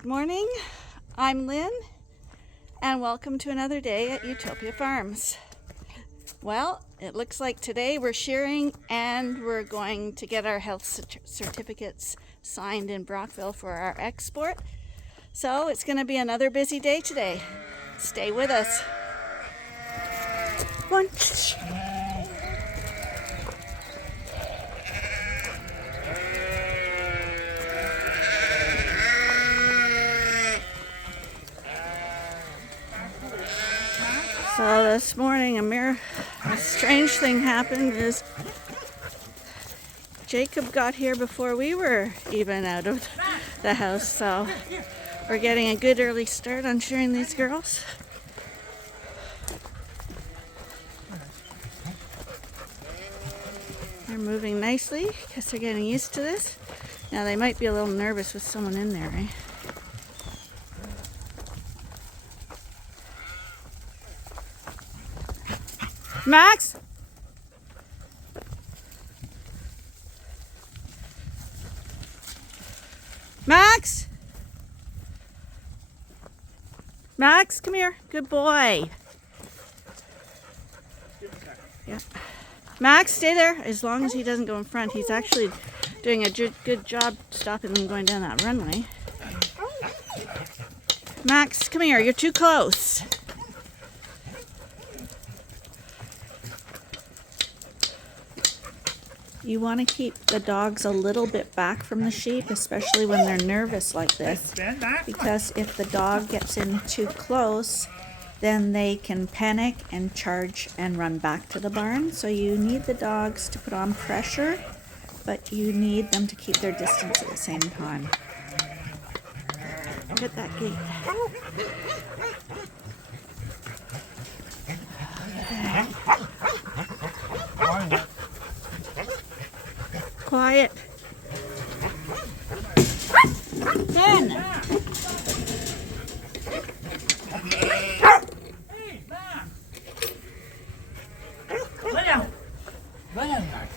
Good morning, I'm Lynn, and welcome to another day at Ewetopia Farms. Well, it looks like today we're shearing and we're going to get our health certificates signed in Brockville for our export. So it's going to be another busy day today. Stay with us. One. So this morning a strange thing happened is Jacob got here before we were even out of the house, so we're getting a good early start on shearing these girls. They're moving nicely because they're getting used to this. Now they might be a little nervous with someone in there, right? Max? Max? Max, come here. Good boy. Yeah. Max, stay there as long as he doesn't go in front. He's actually doing a good job stopping them going down that runway. Max, come here. You're too close. You want to keep the dogs a little bit back from the sheep, especially when they're nervous like this, because if the dog gets in too close, then they can panic and charge and run back to the barn. So you need the dogs to put on pressure, but you need them to keep their distance at the same time. Get that gate. Quiet. Ben! Hey, Mom! Lay down! Lay down, guys.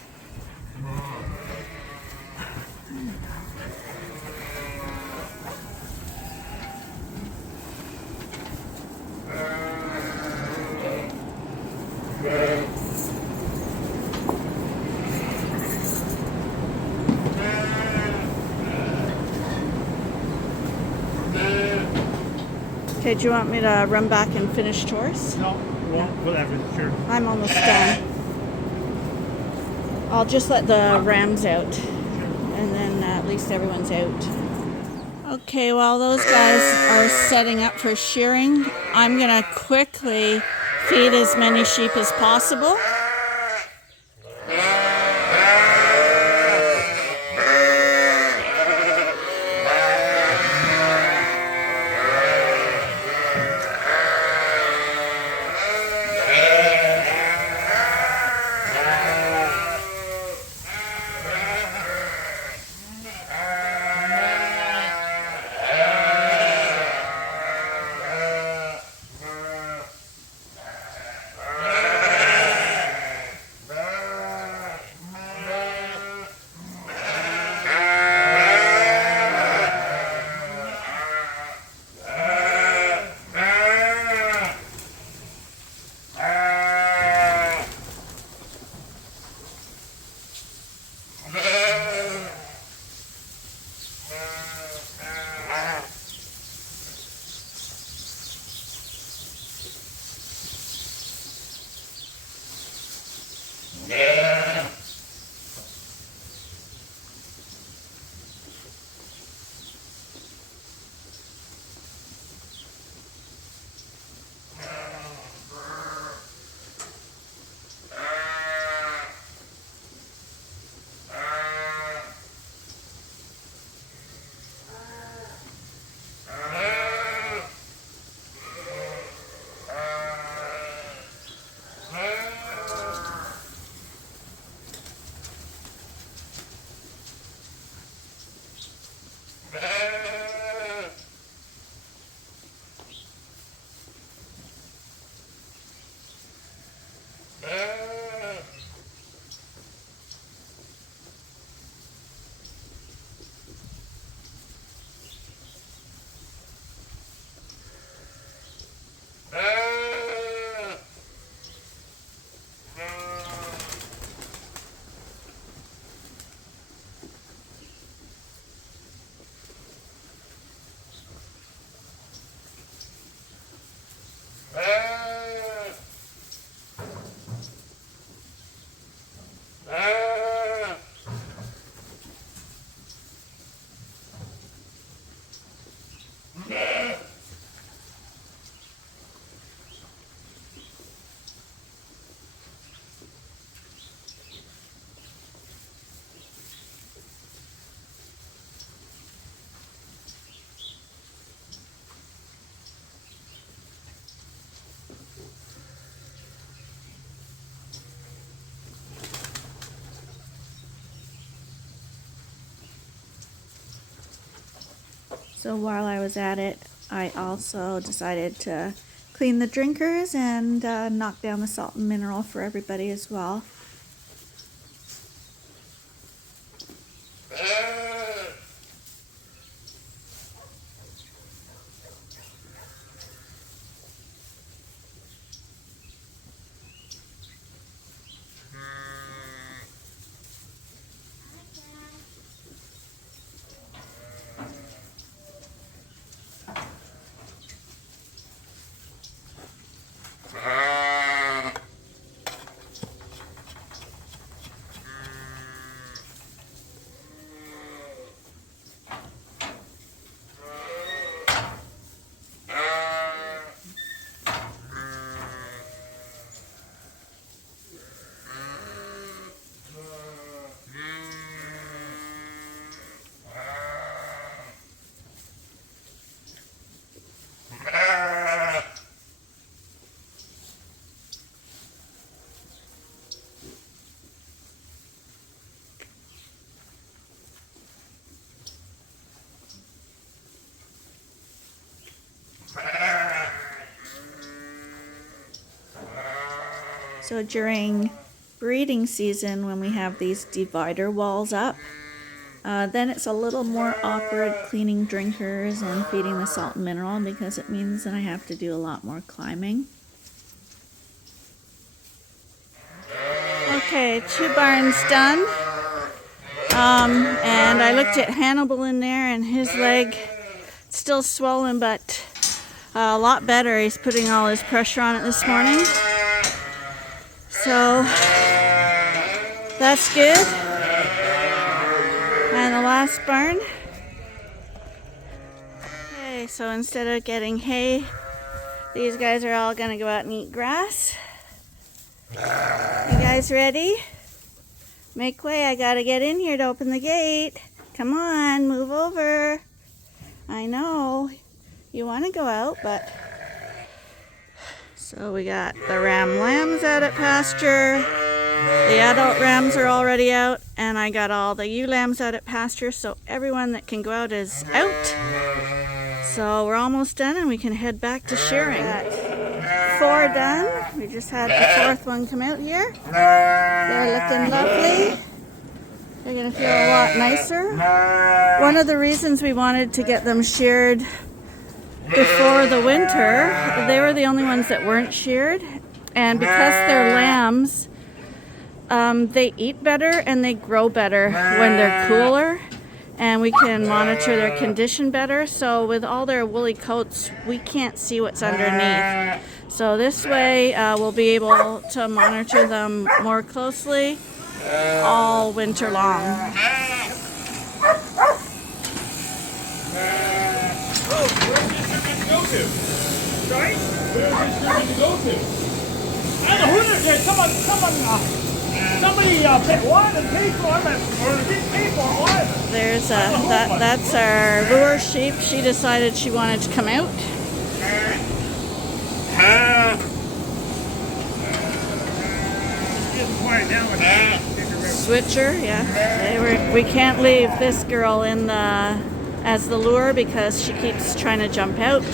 Okay, do you want me to run back and finish chores? No, well, whatever, sure. I'm almost done. I'll just let the rams out, and then at least everyone's out. Okay, while those guys are setting up for shearing, I'm gonna quickly feed as many sheep as possible. So while I was at it, I also decided to clean the drinkers and knock down the salt and mineral for everybody as well. So during breeding season, when we have these divider walls up, then it's a little more awkward cleaning drinkers and feeding the salt and mineral, because it means that I have to do a lot more climbing. Okay, 2 barns done. And I looked at Hannibal in there, and his leg still swollen, but a lot better. He's putting all his pressure on it this morning. So that's good. And the last barn. Okay, so instead of getting hay, these guys are all gonna go out and eat grass. You guys ready? Make way, I gotta get in here to open the gate. Come on, move over. I know you wanna go out, but... So we got the ram lambs out at pasture. The adult rams are already out, and I got all the ewe lambs out at pasture, so everyone that can go out is out. So we're almost done, and we can head back to shearing. 4 done. We just had the 4th one come out here. They're looking lovely. They're gonna feel a lot nicer. One of the reasons we wanted to get them sheared before the winter, they were the only ones that weren't sheared, and because they're lambs, they eat better and they grow better when they're cooler, and we can monitor their condition better. So with all their woolly coats, we can't see what's underneath. So this way we'll be able to monitor them more closely all winter long. Sorry? Where is this going to go to? I don't know who they're someone, somebody wanted to pay for them, or didn't pay for them. There's that's our lure sheep. She decided she wanted to come out. Switcher, yeah. We can't leave this girl in as the lure because she keeps trying to jump out.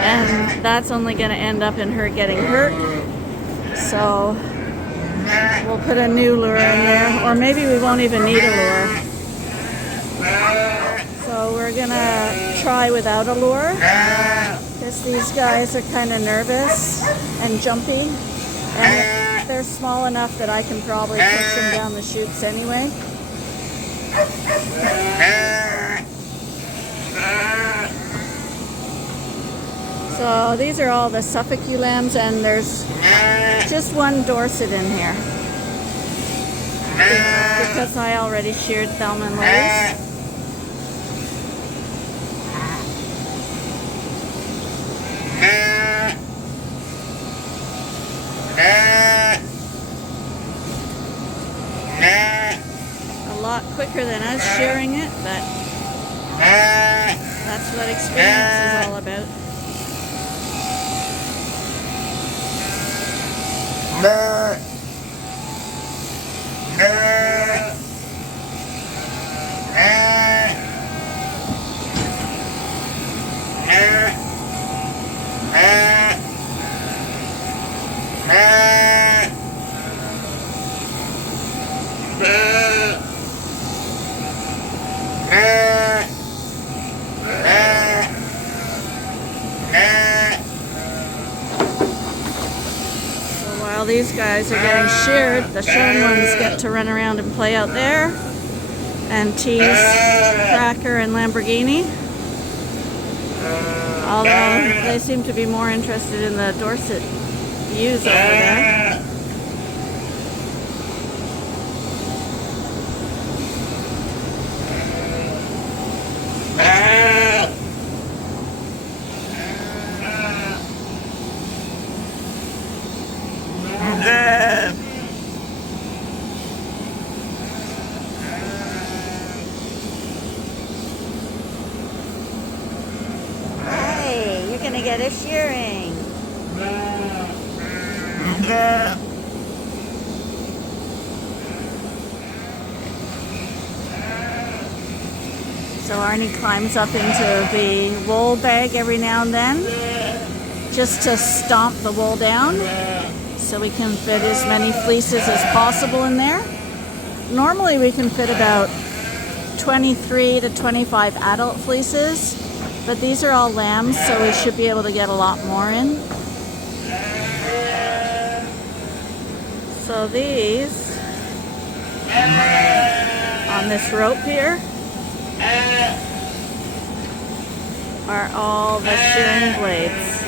And that's only going to end up in her getting hurt. So we'll put a new lure in there, or maybe we won't even need a lure. So we're going to try without a lure, because these guys are kind of nervous and jumpy, and they're small enough that I can probably push them down the chutes anyway. So these are all the Suffolk ewe lambs, and there's just one Dorset in here because I already sheared Thelma and Louise. A lot quicker than us shearing it, but that's what experience is all about. guys are getting sheared. The shown ones get to run around and play out there and tease Cracker and Lamborghini. Although they seem to be more interested in the Dorset ewes over there. Hey, you're gonna get a shearing. So Arnie climbs up into the wool bag every now and then just to stomp the wool down so we can fit as many fleeces as possible in there. Normally we can fit about 23 to 25 adult fleeces, but these are all lambs, so we should be able to get a lot more in. So these, on this rope here, are all the shearing blades.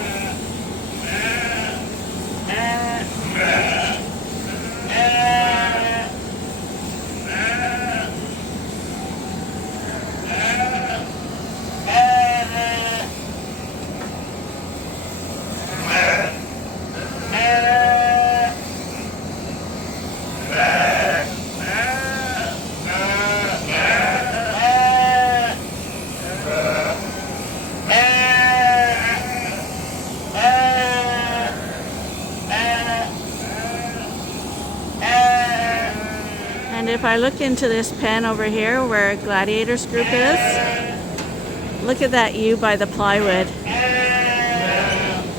And if I look into this pen over here where Gladiator's group is, look at that ewe by the plywood.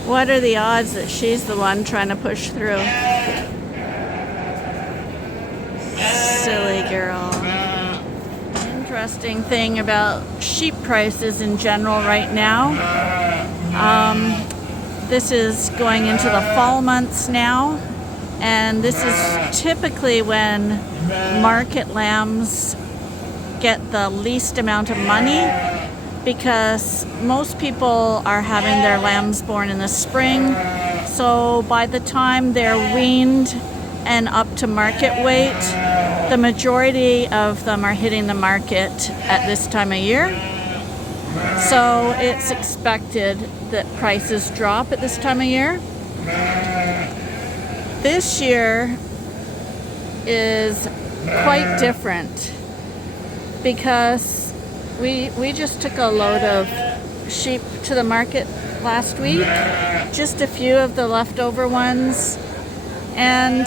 What are the odds that she's the one trying to push through? Silly girl. Interesting thing about sheep prices in general right now. This is going into the fall months now, and this is typically when market lambs get the least amount of money, because most people are having their lambs born in the spring, so by the time they're weaned and up to market weight, the majority of them are hitting the market at this time of year. So it's expected that prices drop at this time of year. This year is quite different because we just took a load of sheep to the market last week, just a few of the leftover ones, and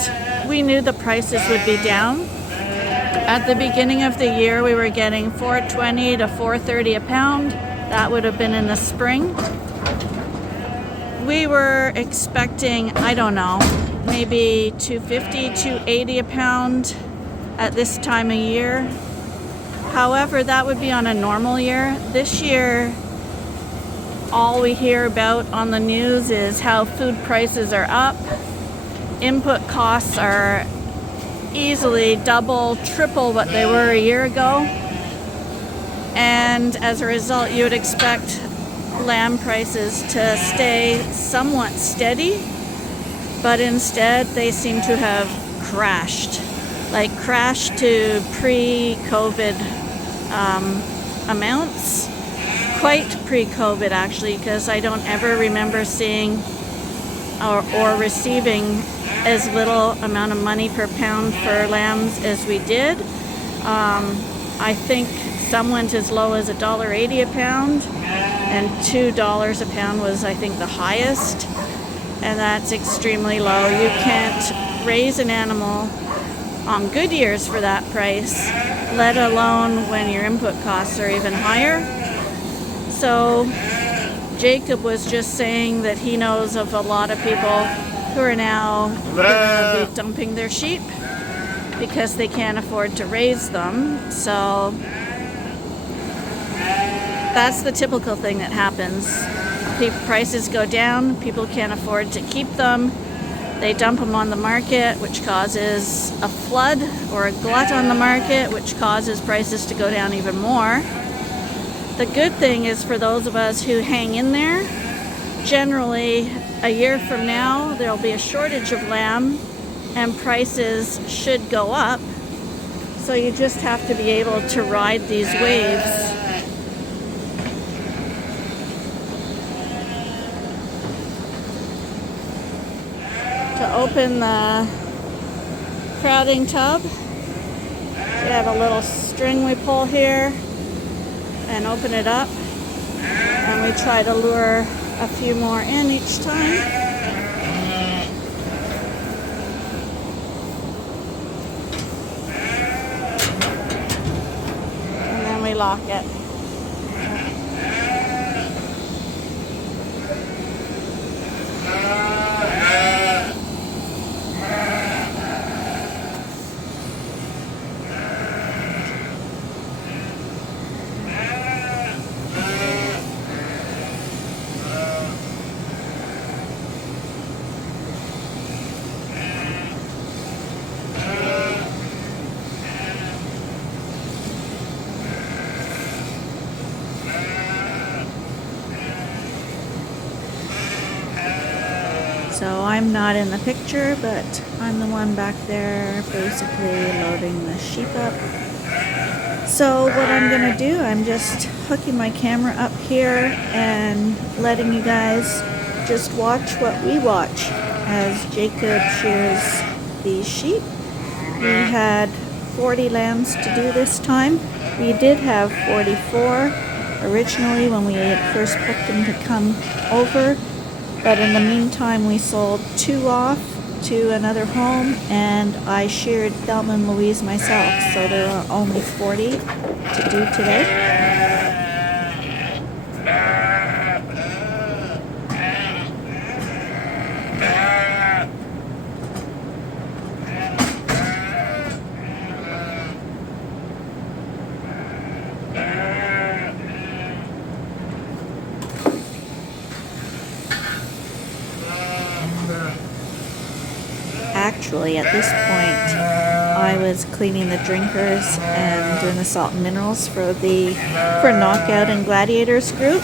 we knew the prices would be down. At the beginning of the year, we were getting $4.20 to $4.30 a pound. That would have been in the spring. We were expecting, I don't know, maybe $2.50, $2.80 a pound at this time of year. However, that would be on a normal year. This year, all we hear about on the news is how food prices are up. Input costs are easily double, triple what they were a year ago. And as a result, you would expect lamb prices to stay somewhat steady, but instead they seem to have crashed. Like crashed to pre-COVID amounts. Quite pre-COVID actually, because I don't ever remember seeing or receiving as little amount of money per pound for lambs as we did. I think some went as low as $1.80 a pound, and $2 a pound was, I think, the highest, and that's extremely low. You can't raise an animal on good years for that price, let alone when your input costs are even higher. So Jacob was just saying that he knows of a lot of people who are now going to be dumping their sheep because they can't afford to raise them. So that's the typical thing that happens. Prices go down, people can't afford to keep them, They dump them on the market, which causes a flood or a glut on the market, which causes prices to go down even more. The good thing is for those of us who hang in there, generally a year from now there'll be a shortage of lamb and prices should go up. So you just have to be able to ride these waves. To open the crowding tub, we have a little string we pull here and open it up, and we try to lure a few more in each time. And then we lock it. So I'm not in the picture, but I'm the one back there basically loading the sheep up. So what I'm going to do, I'm just hooking my camera up here and letting you guys just watch what we watch as Jacob shears these sheep. We had 40 lambs to do this time. We did have 44 originally when we had first booked them to come over. But in the meantime, we sold 2 off to another home, and I sheared Thelma and Louise myself, so there are only 40 to do today. Actually, at this point, I was cleaning the drinkers and doing the salt and minerals for Knockout and Gladiators group.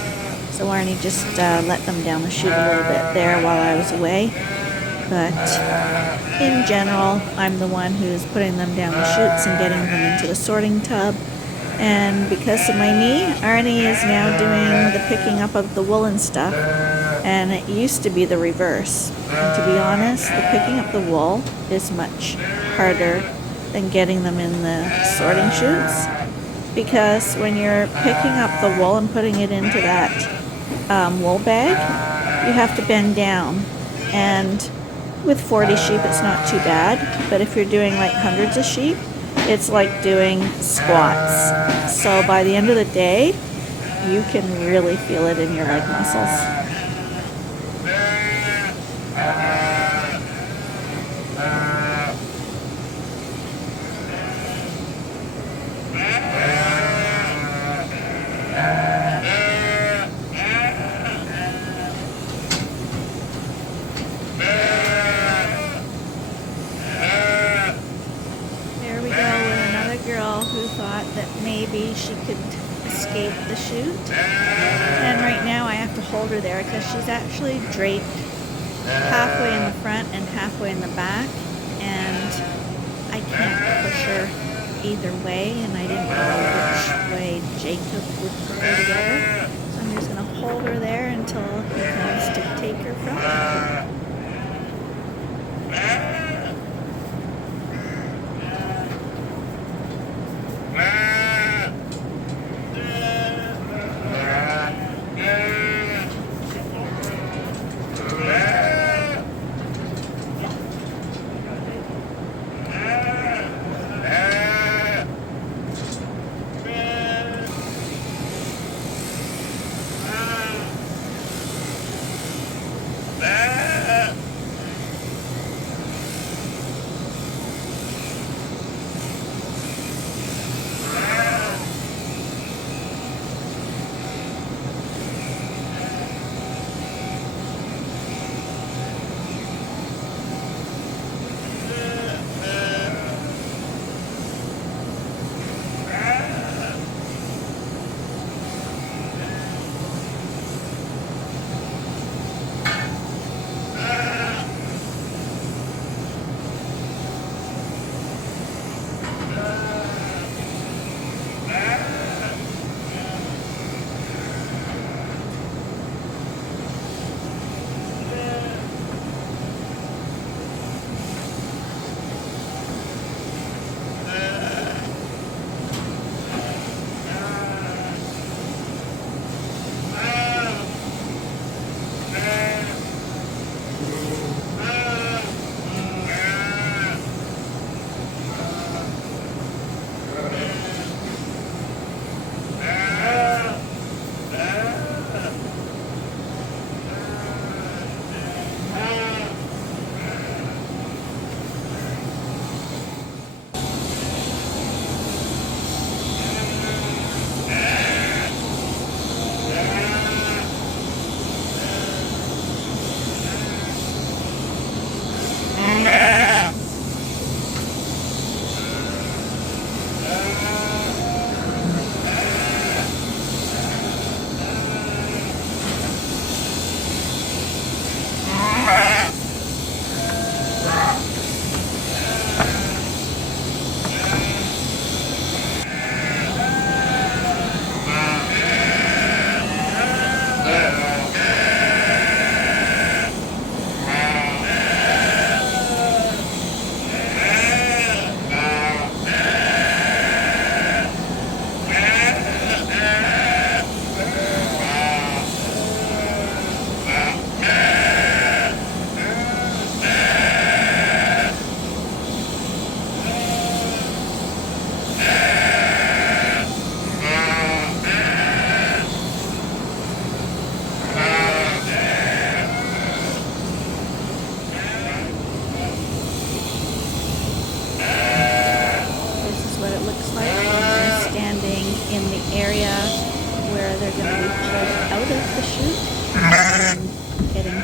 So Arnie just let them down the chute a little bit there while I was away. But in general, I'm the one who's putting them down the chutes and getting them into the sorting tub. And because of my knee, Arnie is now doing the picking up of the woolen stuff. And it used to be the reverse. And to be honest, the picking up the wool is much harder than getting them in the sorting chutes. Because when you're picking up the wool and putting it into that wool bag, you have to bend down. And with 40 sheep, it's not too bad. But if you're doing like hundreds of sheep, it's like doing squats. So by the end of the day, you can really feel it in your leg muscles. Maybe she could escape the chute, and right now I have to hold her there because she's actually draped halfway in the front and halfway in the back, and I can't push her either way, and I didn't know which way Jacob would prefer to get her, so I'm just going to hold her there until he comes to take her from her.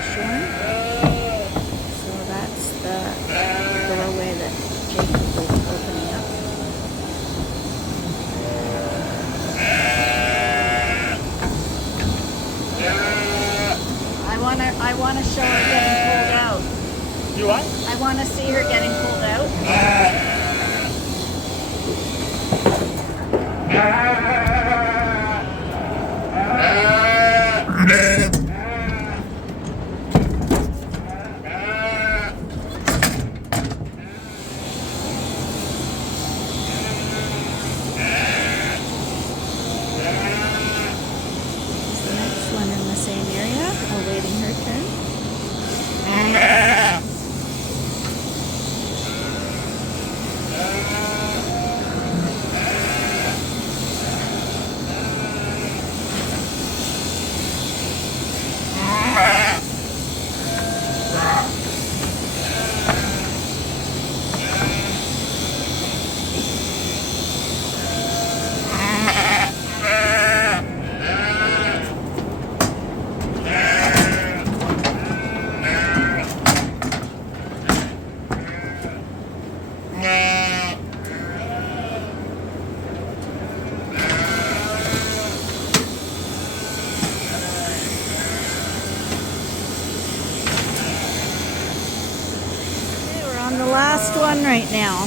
shorn. So that's the doorway that Jacob will be opening up. I wanna show her getting pulled out. You what? I wanna see her getting pulled out. The next one in the same area, awaiting her turn. On the last one right now.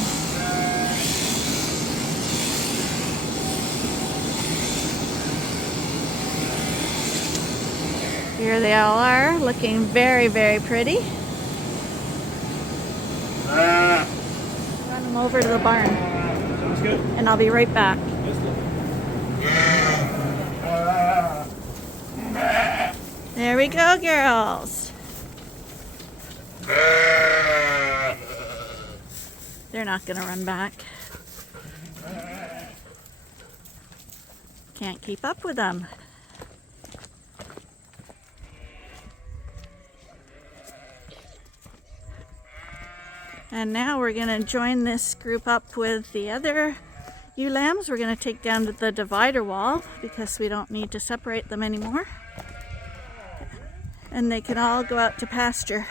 Here they all are, looking very, very pretty. Run them over to the barn. Sounds good. And I'll be right back. There we go, girls. They're not gonna run back. Can't keep up with them. And now we're gonna join this group up with the other ewe lambs. We're gonna take down to the divider wall because we don't need to separate them anymore. And they can all go out to pasture.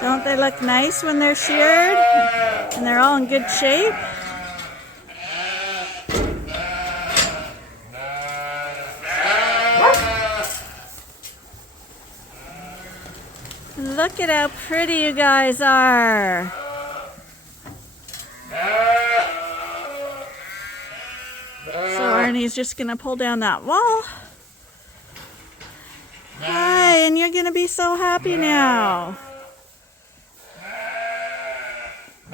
Don't they look nice when they're sheared and they're all in good shape? Look at how pretty you guys are. So Arnie's just gonna pull down that wall. Hi, and you're gonna be so happy now.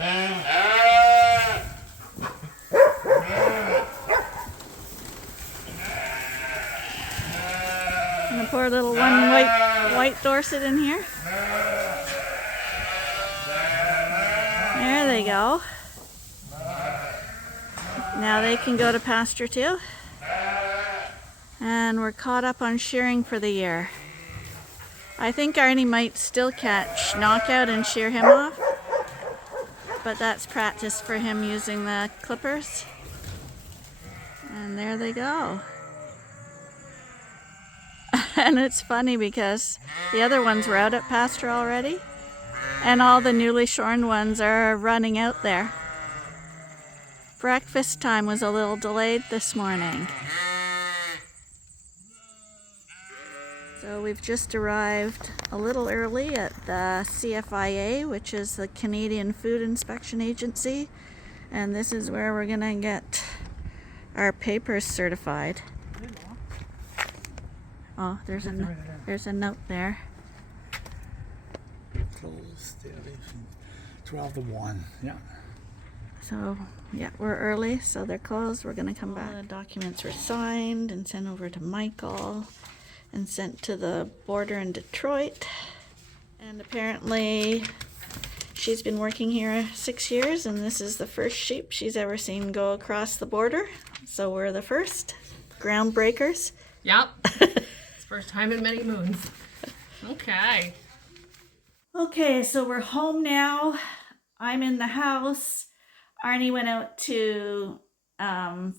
And the poor little one white Dorset in here. There they go. Now they can go to pasture too. And we're caught up on shearing for the year. I think Arnie might still catch Knockout and shear him off. But that's practice for him using the clippers. And there they go. And it's funny because the other ones were out at pasture already. And all the newly shorn ones are running out there. Breakfast time was a little delayed this morning. So we've just arrived a little early at the CFIA, which is the Canadian Food Inspection Agency. And this is where we're gonna get our papers certified. Oh, there's a note there. Closed, 12 to 1, yeah. So, yeah, we're early, so they're closed. We're gonna come back. The documents were signed and sent over to Michael and sent to the border in Detroit. And apparently she's been working here 6 years, and this is the first sheep she's ever seen go across the border. So we're the first groundbreakers. Yep. It's first time in many moons. Okay. Okay, so we're home now. I'm in the house. Arnie went out to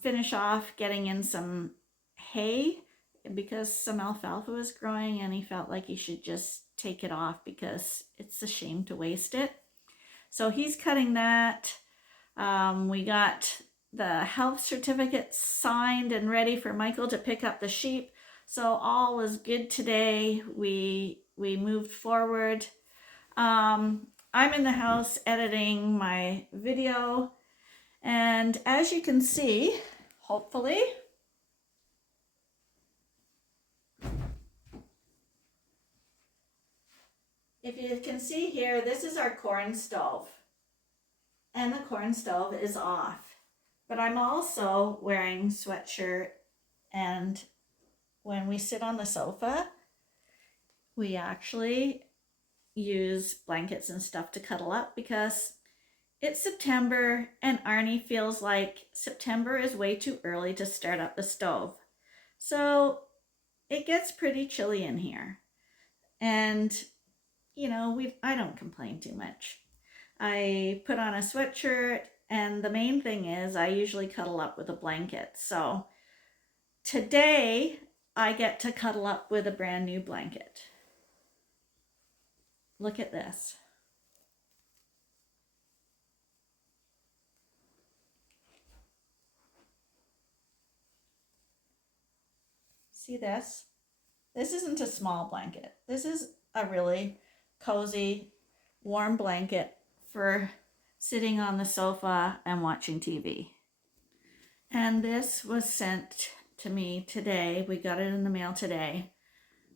finish off getting in some hay because some alfalfa was growing, and he felt like he should just take it off because it's a shame to waste it. So he's cutting that. We got the health certificate signed and ready for Michael to pick up the sheep. So all was good today. We moved forward. I'm in the house editing my video, and as you can see, hopefully, if you can see here, this is our corn stove, and the corn stove is off. But I'm also wearing sweatshirt, and when we sit on the sofa, we actually use blankets and stuff to cuddle up because it's September and Arnie feels like September is way too early to start up the stove. So it gets pretty chilly in here. And I don't complain too much. I put on a sweatshirt, and the main thing is I usually cuddle up with a blanket. So today I get to cuddle up with a brand new blanket. Look at this. See this? This isn't a small blanket. This is a really cozy, warm blanket for sitting on the sofa and watching TV. And this was sent to me today. We got it in the mail today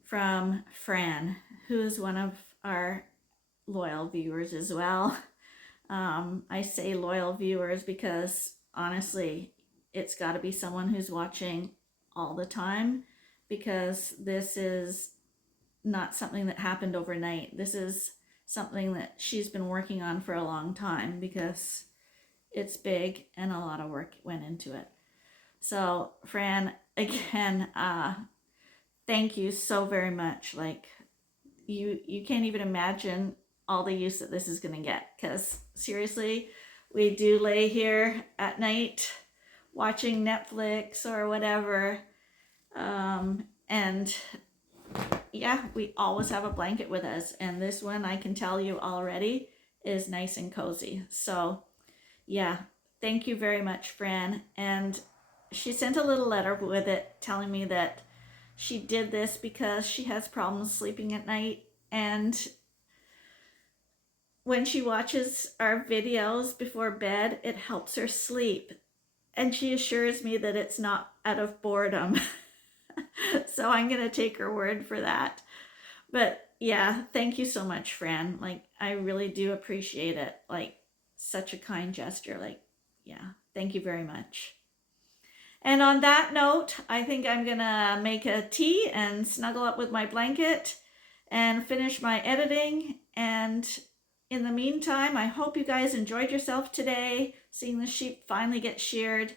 from Fran, who is one of our loyal viewers as well. I say loyal viewers because honestly, it's got to be someone who's watching all the time, because this is not something that happened overnight. This is something that she's been working on for a long time because it's big and a lot of work went into it. So Fran, again, thank you so very much. Like, you can't even imagine all the use that this is going to get, because seriously, we do lay here at night watching Netflix or whatever, and yeah, we always have a blanket with us, and this one, I can tell you already, is nice and cozy. So yeah, thank you very much, Fran. And she sent a little letter with it telling me that she did this because she has problems sleeping at night, and when she watches our videos before bed, it helps her sleep. And she assures me that it's not out of boredom. So I'm going to take her word for that. But yeah, thank you so much, Fran. Like, I really do appreciate it. Like, such a kind gesture. Like, yeah, thank you very much. And on that note, I think I'm going to make a tea and snuggle up with my blanket and finish my editing. And in the meantime, I hope you guys enjoyed yourself today, seeing the sheep finally get sheared.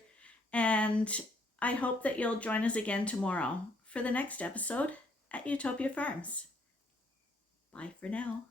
And I hope that you'll join us again tomorrow for the next episode at Ewetopia Farms. Bye for now.